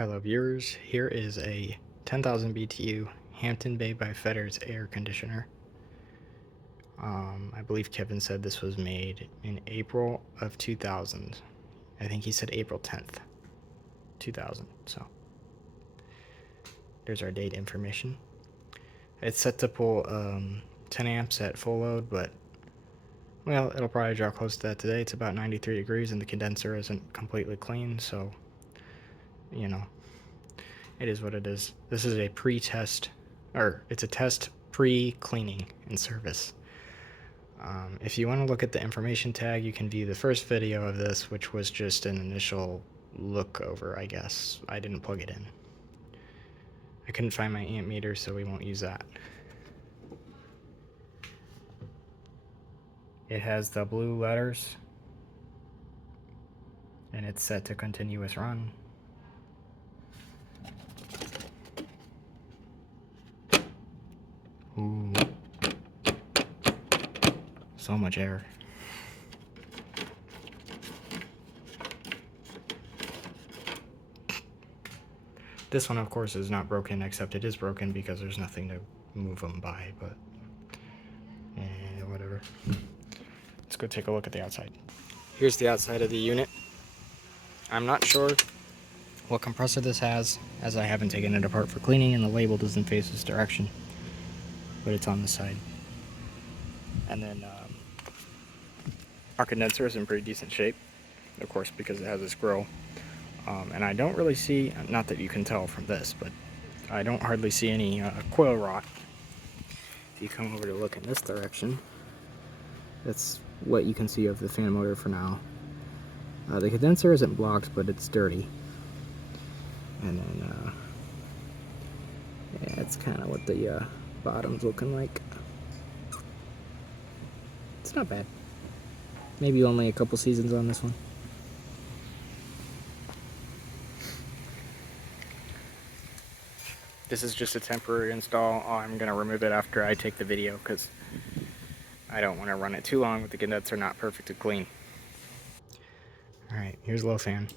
Hello viewers, here is a 10,000 BTU Hampton Bay by Fetters air conditioner. I believe Kevin said this was made in April of 2000. I think he said April 10th, 2000. So there's our date information. It's set to pull 10 amps at full load, but well, it'll probably draw close to that today. It's about 93 degrees and the condenser isn't completely clean, so you know, it is what it is. This is a pre-test, or it's a test pre-cleaning and service. If you want to look at the information tag, you can view the first video of this, which was just an initial look over, I guess. I didn't plug it in. I couldn't find my amp meter, so we won't use that. It has the blue letters, and it's set to continuous run. Ooh. So much air. This one, of course, is not broken, except it is broken because there's nothing to move them by, but whatever. Let's go take a look at the outside. Here's the outside of the unit. I'm not sure what compressor this has, as I haven't taken it apart for cleaning and the label doesn't face this direction, but it's on the side. And then our condenser is in pretty decent shape, of course, because it has this grill. And I don't really see, not that you can tell from this, but I don't hardly see any coil rot. If you come over to look in this direction, that's what you can see of the fan motor for now. The condenser isn't blocked, but it's dirty. And then, yeah, that's kind of what the bottom's looking like. It's not bad. Maybe only a couple seasons on this one. This is just a temporary install. I'm going to remove it after I take the video because I don't want to run it too long with the condenser not perfectly clean. Alright, here's low fan.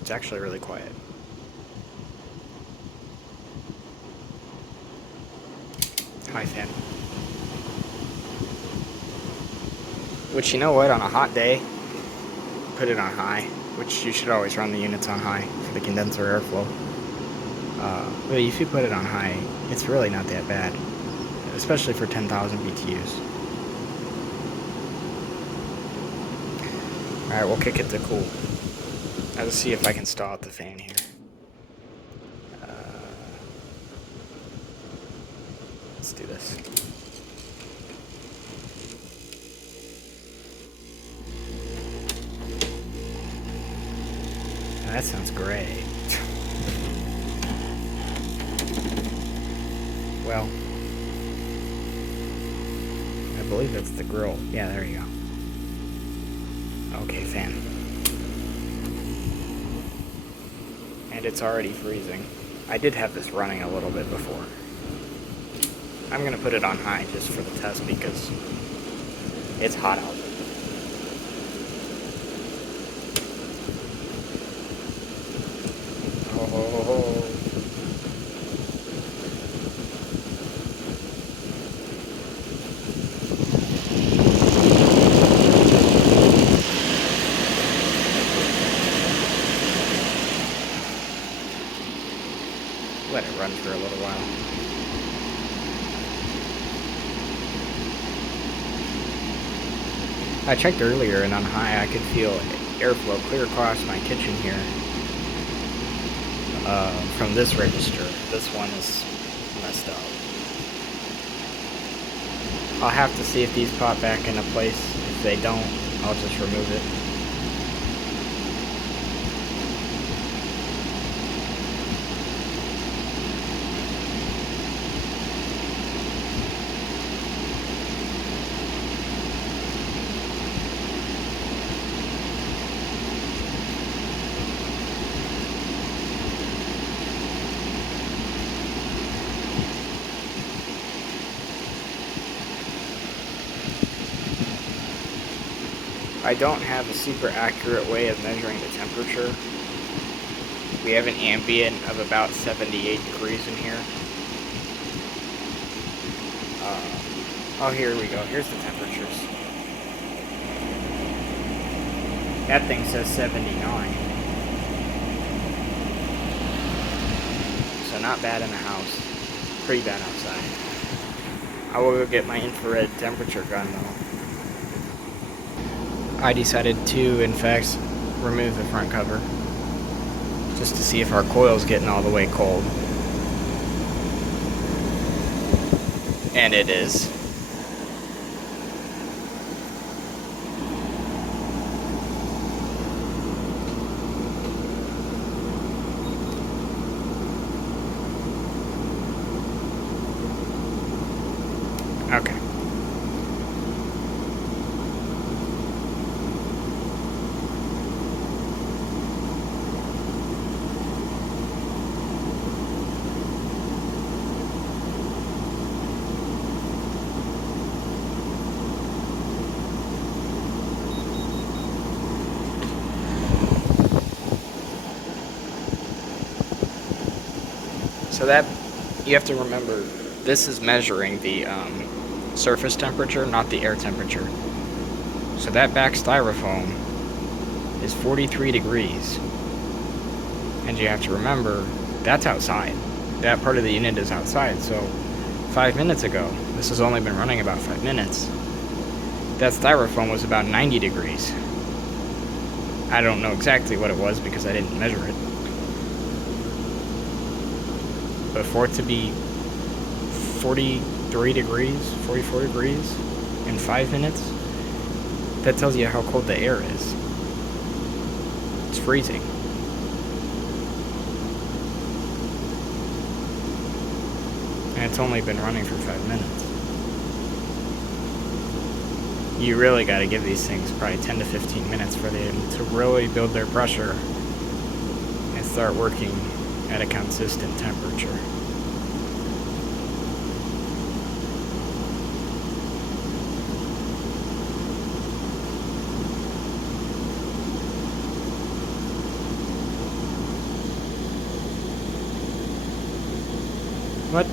It's actually really quiet. High fan. Which, you know what, on a hot day, put it on high, which you should always run the units on high for the condenser airflow. But if you put it on high, it's really not that bad, especially for 10,000 BTUs. Alright, we'll kick it to cool. Let's see if I can stall out the fan here. Let's do this. That sounds great. Well, I believe that's the grill. Yeah, there you go. Okay, fan. And it's already freezing. I did have this running a little bit before. I'm gonna put it on high just for the test because it's hot out. Oh. Let it run for a little while. I checked earlier and on high I could feel airflow clear across my kitchen here. From this register. This one is messed up. I'll have to see if these pop back into place. If they don't, I'll just remove it. I don't have a super accurate way of measuring the temperature. We have an ambient of about 78 degrees in here. Oh, here we go. Here's the temperatures. That thing says 79. So not bad in the house. Pretty bad outside. I will go get my infrared temperature gun though. I decided to, in fact, remove the front cover. Just to see if our coil's getting all the way cold. And it is. Okay. So that, you have to remember, this is measuring the surface temperature, not the air temperature. So that back styrofoam is 43 degrees. And you have to remember, that's outside. That part of the unit is outside, so 5 minutes ago, this has only been running about 5 minutes, that styrofoam was about 90 degrees. I don't know exactly what it was because I didn't measure it. But for it to be 43 degrees, 44 degrees in 5 minutes, that tells you how cold the air is. It's freezing. And it's only been running for 5 minutes. You really got to give these things probably 10 to 15 minutes for them to really build their pressure and start working at a consistent temperature. What?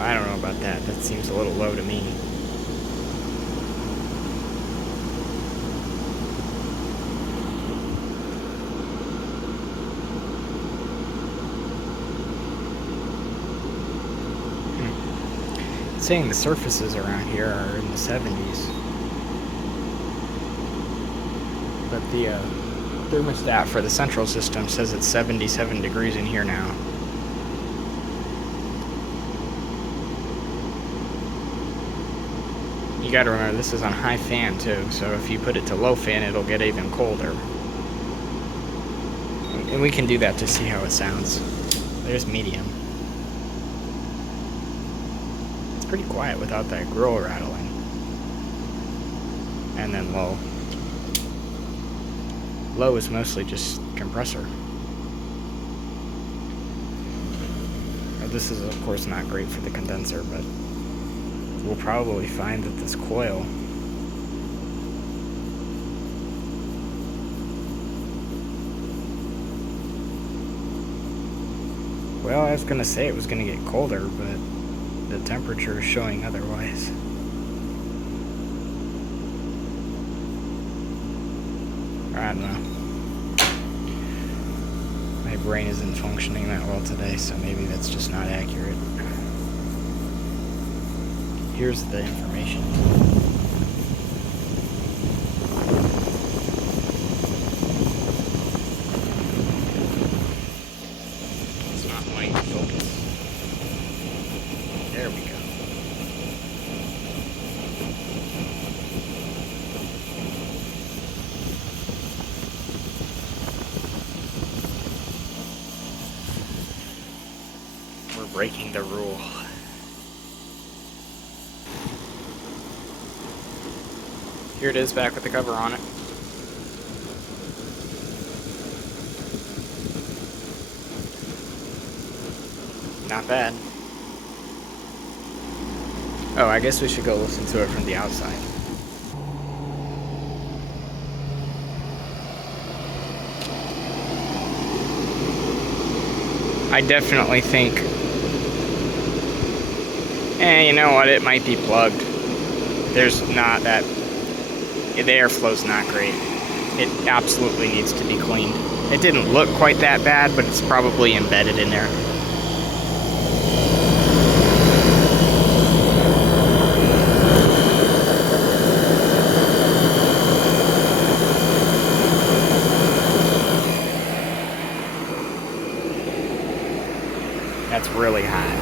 I don't know about that. That seems a little low to me. It's saying the surfaces around here are in the 70s. But the thermostat for the central system says it's 77 degrees in here now. You gotta remember, this is on high fan too, so if you put it to low fan, it'll get even colder. And we can do that to see how it sounds. There's medium. It's pretty quiet without that grill rattling. And then low. Low is mostly just compressor. This is of course not great for the condenser, but we'll probably find that this coil well, I was gonna say it was gonna get colder, but the temperature is showing otherwise. I don't know. My brain isn't functioning that well today, so maybe that's just not accurate. Here's the information. It's not wanting to focus. There we go. We're breaking the rule. Here it is, back with the cover on it. Not bad. Oh, I guess we should go listen to it from the outside. I definitely think, you know what, it might be plugged. There's not that, the airflow's not great. It absolutely needs to be cleaned. It didn't look quite that bad, but it's probably embedded in there. That's really hot.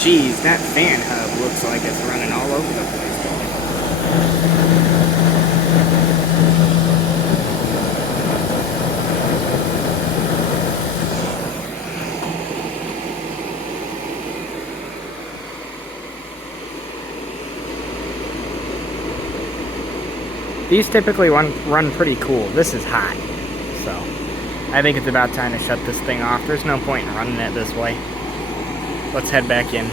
Geez, that fan hub looks like it's running all over the place. These typically run pretty cool. This is hot, so I think it's about time to shut this thing off. There's no point in running it this way. Let's head back in.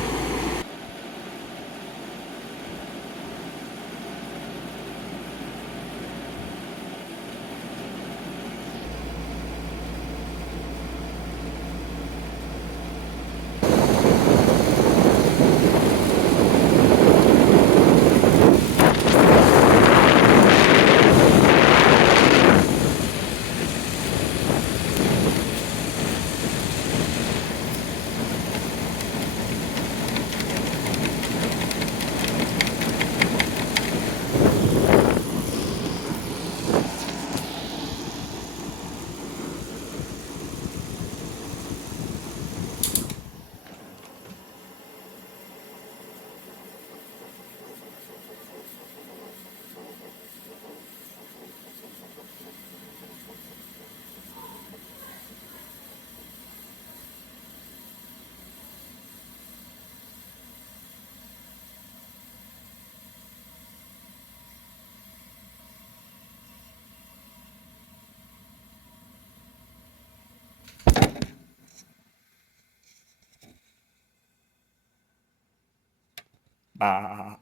Bah.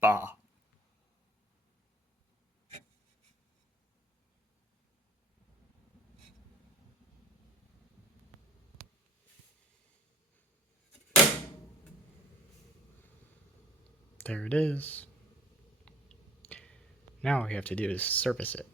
Bah. There it is. Now all we have to do is service it.